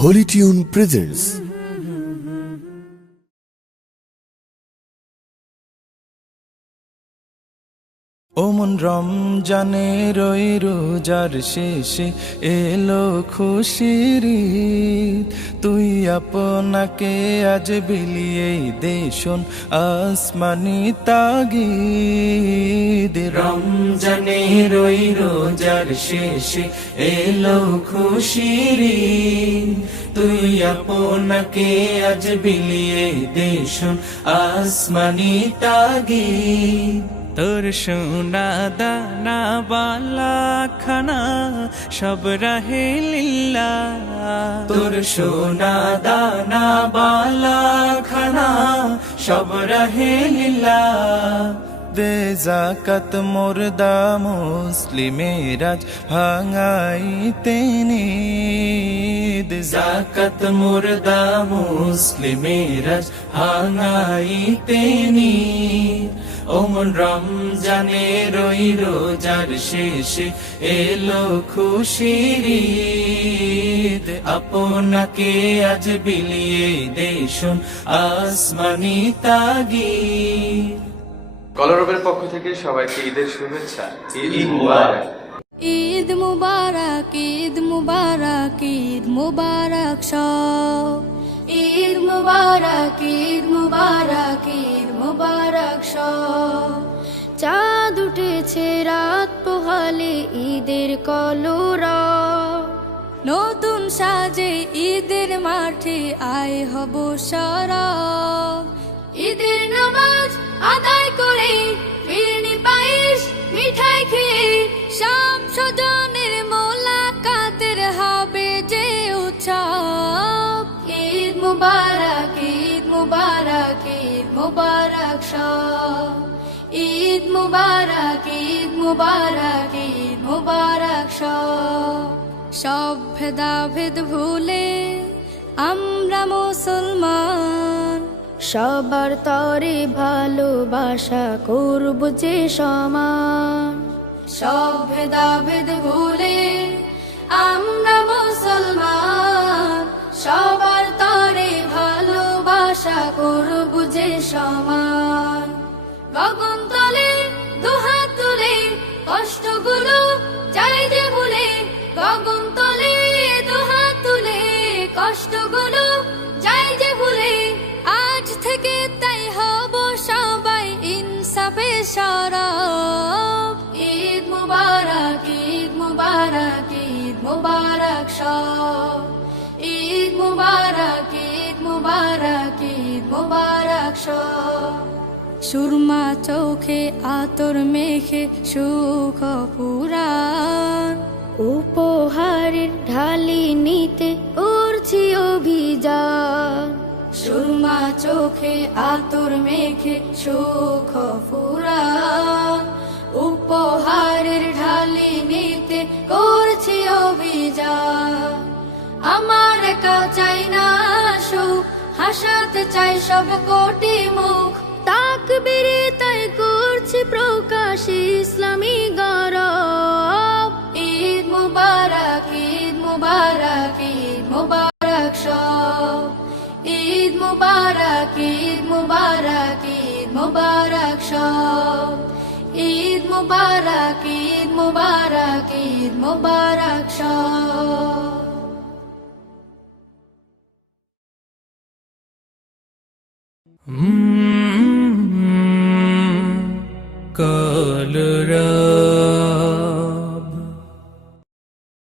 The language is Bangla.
Holi tune presents. ওমন রমজানে রই রোজার শেষে এলো খুশির ঈদ, তুই আপনাকে আজ বিলিয়ে দে শোন আসমানি তাগিদ। রমজানে রই রোজার শেষে এলো খুশির ঈদ, তুই আপনাকে আজ বিলিয়ে দে শোন আসমানি তাগিদ। তোর সোনা দানা বালা খানা সব রাহে লিল্লা, তোর সোনা দানা বালা খানা সব রাহে লিল্লা। দে যাকাত মুর্দা মুসলিমের আজ ভাঙাইতে নিদ, যাকাত মুর্দা মুসলিমের আজ ভাঙাইতে নিদ। ওমন রমজানে রই রোজার শেষে এলো খুশির ঈদ, আপনাকে আজ বিলিয়ে দে শোন আসমানি তাগিদ। কলরবের পক্ষ থেকে সবাইকে ঈদের শুভেচ্ছা। ঈদ মুবারক। ঈদ মুবারক, ঈদ মুবারক, ঈদ মুবারক সব। ঈদ মুবারক, ঈদ মুবারক, ঈদ মুবারক সব। চাঁদ উঠেছে রাত পোহালে ঈদের কলরব, নতুন সাজে ঈদের মাঠে আয় হব সরব। ঈদের নামাজ আদায় করে ফিরনি পায়েস মিঠাই খেয়ে সব স্বজনের মোলাকাতের হবে যে উৎসব। ঈদ মুবারক, ঈদ মুবারক, ঈদ মুবারক সব। ঈদ মুবারক, ঈদ মুবারক, ঈদ মুবারক সব। সব ভেদাভেদ ভুলে আমরা মুসলমান, সবার তরে ভালোবাসা করব যে সমান। সব ভেদাভেদ ভুলে আমরা মুসলমান, সবার তরে ভালোবাসা করব যে সমান। গগন তলে দুহাত তুলে কষ্টগুলো চাই যে ভুলে, গগন তলে দুহাত তুলে কষ্টগুলো চাই যে ভুলে। আজ থেকে তাই হব সবাই ইনসাফে সরব। ঈদ মুবারক, ঈদ মুবারক, ঈদ মুবারক সব। ঈদ মুবারক, ঈদ মুবারক, ঈদ মুবারক সব। সুরমা চোখে আতর মেখে সুখ পুরাণ, উপহারের ঢালি নিতে করছি অভিযান। সুরমা চোখে আতর মেখে সুখ ফুরান, উপহারের ঢালি নিতে করছি অভিযান। আমার একা চাই না সুখ, হাসাতে চাই সব কোটি মুখ। তাকবীরে তাই করছি প্রকাশ ইসলামী গৌরব। ঈদ মুবারক, ঈদ মুবারক, ঈদ মুবারক সব। ঈদ মুবারক, ঈদ মুবারক, ঈদ মুবারক সব। ঈদ মুবারক, ঈদ মুবারক, ঈদ মুবারক সব। কলরবে